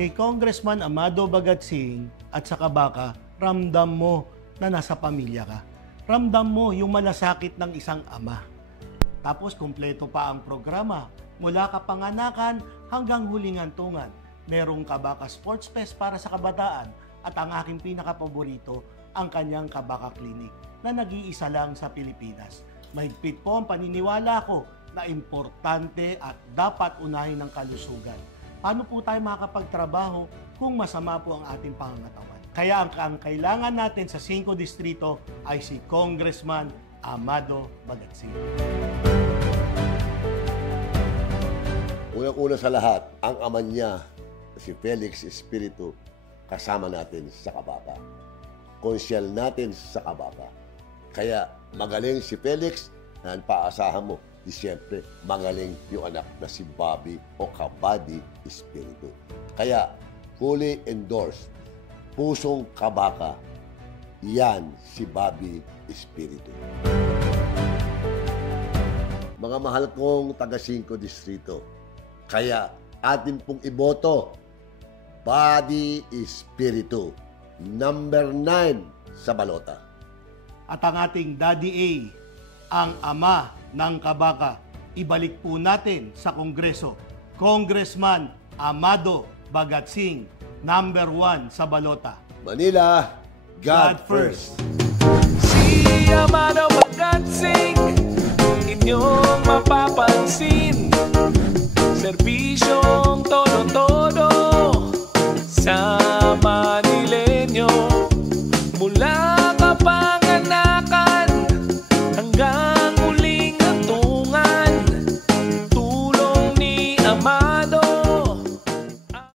Kay Congressman Amado Bagatsing at sa Kabaka, ramdam mo na nasa pamilya ka. Ramdam mo yung malasakit ng isang ama. Tapos kumpleto pa ang programa. Mula kapanganakan hanggang huling hantungan. Merong Kabaka Sports Fest para sa kabataan at ang aking pinakapaborito, ang kanyang Kabaka Clinic na nag-iisa lang sa Pilipinas. Mahigpit po ang paniniwala ko na importante at dapat unahin ng kalusugan. Paano po tayo makakapagtrabaho kung masama po ang ating pangangatawan? Kaya ang kailangan natin sa 5 distrito ay si Congressman Amado Bagatsing. Unang-una sa lahat, ang ama niya, si Felix Espiritu, kasama natin sa Kabaka. Konsyal natin sa Kabaka. Kaya magaling si Felix, na paasahan mo. Di siyempre, magaling yung anak na si Bobby o Kabady Espiritu. Kaya, fully endorsed, pusong Kabaka, yan si Bobby Espiritu. Mga mahal kong taga 5 distrito, kaya atin pong iboto, Bobby Espiritu, number 9 sa balota. At ang ating Daddy A, ang ama ng Kabaka, ibalik po natin sa Kongreso, Congressman Amado Bagatsing, number 1 sa balota. Manila, God first. Si Amado Bagatsing, inyong mapapansin, serbi